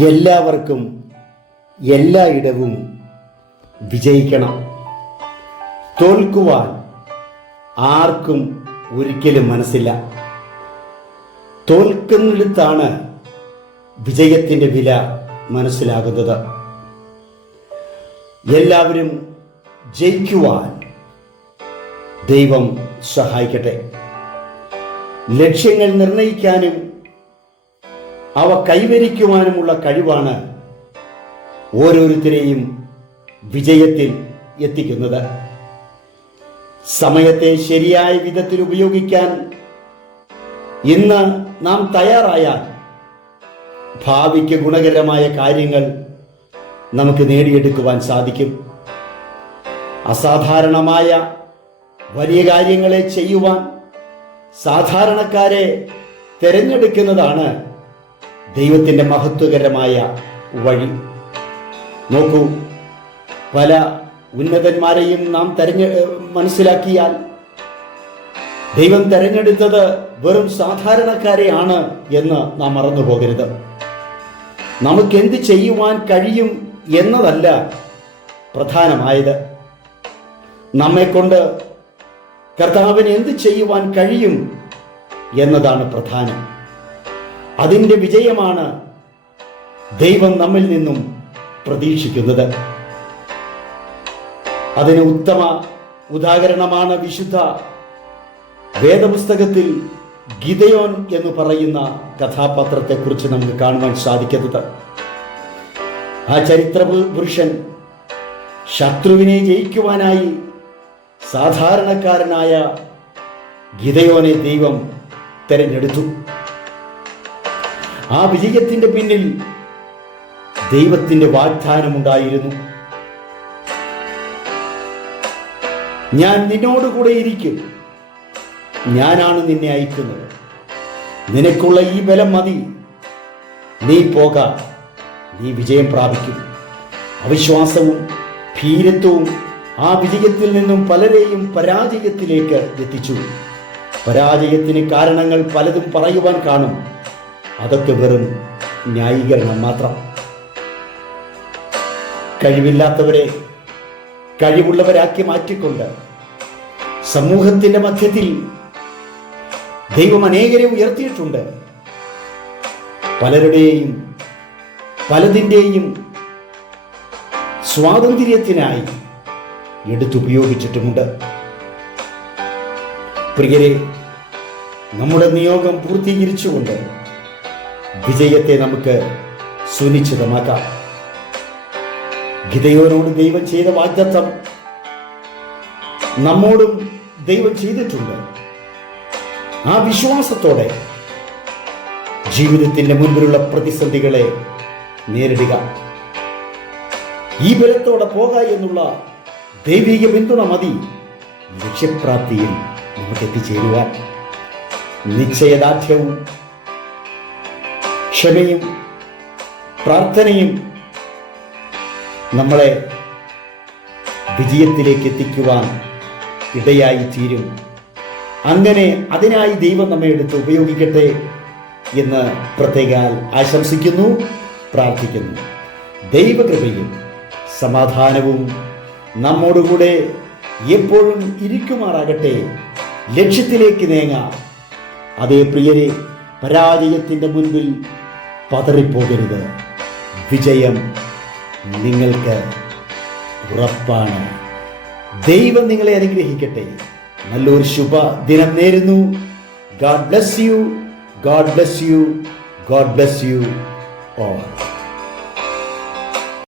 എല്ലാവർക്കും എല്ലായിടവും വിജയിക്കണം. തോൽക്കുവാൻ ആർക്കും ഒരിക്കലും മനസ്സില്ല. തോൽക്കുന്നിടത്താണ് വിജയത്തിൻ്റെ വില മനസ്സിലാകുന്നത്. എല്ലാവരും ജയിക്കുവാൻ ദൈവം സഹായിക്കട്ടെ. ലക്ഷ്യങ്ങൾ നിർണയിക്കാനും അവ കൈവരിക്കുവാനുമുള്ള കഴിവാണ് ഓരോരുത്തരെയും വിജയത്തിൽ എത്തിക്കുന്നത്. സമയത്തെ ശരിയായ വിധത്തിൽ ഉപയോഗിക്കാൻ ഇന്ന് നാം തയ്യാറായാൽ ഭാവിക്ക് ഗുണകരമായ കാര്യങ്ങൾ നമുക്ക് നേടിയെടുക്കുവാൻ സാധിക്കും. അസാധാരണമായ വലിയ കാര്യങ്ങളെ ചെയ്യുവാൻ സാധാരണക്കാരെ തിരഞ്ഞെടുക്കുന്നതാണ് ദൈവത്തിൻ്റെ മഹത്വകരമായ വഴി. നോക്കൂ, പല ഉന്നതന്മാരെയും നാം മനസ്സിലാക്കിയാൽ ദൈവം തെരഞ്ഞെടുത്തത് വെറും സാധാരണക്കാരെയാണ് എന്ന് നാം മറന്നു പോകരുത്. നമുക്കെന്ത് ചെയ്യുവാൻ കഴിയും എന്നതല്ല പ്രധാനമായത്, നമ്മെക്കൊണ്ട് കർത്താവിന് എന്ത് ചെയ്യുവാൻ കഴിയും എന്നതാണ് പ്രധാനം. അതിൻ്റെ വിജയമാണ് ദൈവം നമ്മിൽ നിന്നും പ്രതീക്ഷിക്കുന്നത്. അതിന് ഉത്തമ ഉദാഹരണമാണ് വിശുദ്ധ വേദപുസ്തകത്തിൽ ഗിദെയോൻ എന്ന് പറയുന്ന കഥാപാത്രത്തെക്കുറിച്ച് നമുക്ക് കാണുവാൻ സാധിക്കുന്നത്. ആ ചരിത്ര പുരുഷൻ ശത്രുവിനെ ജയിക്കുവാനായി സാധാരണക്കാരനായ ഗിദെയോനെ ദൈവം തെരഞ്ഞെടുത്തു. ആ വിജയത്തിന്റെ പിന്നിൽ ദൈവത്തിന്റെ വാഗ്ദാനമുണ്ടായിരുന്നു. ഞാൻ നിന്നോടുകൂടെ ഇരിക്കും, ഞാനാണ് നിന്നെ അയക്കുന്നത്, നിനക്കുള്ള ഈ ബലം മതി, നീ പോക, നീ വിജയം പ്രാപിക്കും. അവിശ്വാസവും ഭീരത്വവും ആ വിജയത്തിൽ നിന്നും പലരെയും പരാജയത്തിലേക്ക് എത്തിച്ചു. പരാജയത്തിന് കാരണങ്ങൾ പലതും പറയുവാൻ കാണും. അതൊക്കെ വെറും ന്യായീകരണം മാത്രം. കഴിവില്ലാത്തവരെ കഴിവുള്ളവരാക്കി മാറ്റിക്കൊണ്ട് സമൂഹത്തിന്റെ മധ്യത്തിൽ ദൈവം അനേകരെ ഉയർത്തിയിട്ടുണ്ട്. പലതിൻ്റെയും സ്വാതന്ത്ര്യത്തിനായി എടുത്തുപയോഗിച്ചിട്ടുമുണ്ട്. പ്രിയരെ, നമ്മുടെ നിയോഗം പൂർത്തീകരിച്ചുകൊണ്ട് വിജയത്തെ നമുക്ക് സുനിശ്ചിതമാക്കാം. ഗിദെയോനോട് ദൈവം ചെയ്ത വാഗ്ദത്തം നമ്മോടും ദൈവം ചെയ്തിട്ടുണ്ട്. ആ വിശ്വാസത്തോടെ ജീവിതത്തിന്റെ മുൻപിലുള്ള പ്രതിസന്ധികളെ നേരിടുക. ഈ ബലത്തോടെ പോക എന്നുള്ള ദൈവിക പിന്തുണ മതി ലക്ഷ്യപ്രാപ്തിയിൽ നമുക്ക് എത്തിച്ചേരുവാൻ. നിശ്ചയദാർഢ്യവും ക്ഷമയും പ്രാർത്ഥനയും നമ്മളെ വിജയത്തിലേക്ക് എത്തിക്കുവാൻ ഇടയായി തീരും. അങ്ങനെ അതിനായി ദൈവം നമ്മെ എടുത്ത് ഉപയോഗിക്കട്ടെ എന്ന് പ്രത്യേകം ആശംസിക്കുന്നു, പ്രാർത്ഥിക്കുന്നു. ദൈവകൃപയും സമാധാനവും നമ്മോടുകൂടെ എപ്പോഴും ഇരിക്കുമാറാകട്ടെ. ലക്ഷ്യത്തിലേക്ക് നീങ്ങാം. അതേ പ്രിയരെ, പരാജയത്തിൻ്റെ മുൻപിൽ പതറിപ്പോകരുത്. വിജയം നിങ്ങൾക്ക് ഉറപ്പാണ്. ദൈവം നിങ്ങളെ അനുഗ്രഹിക്കട്ടെ. നല്ലൊരു ശുഭ ദിനം നേരുന്നു. God bless you. God bless you. God bless you all.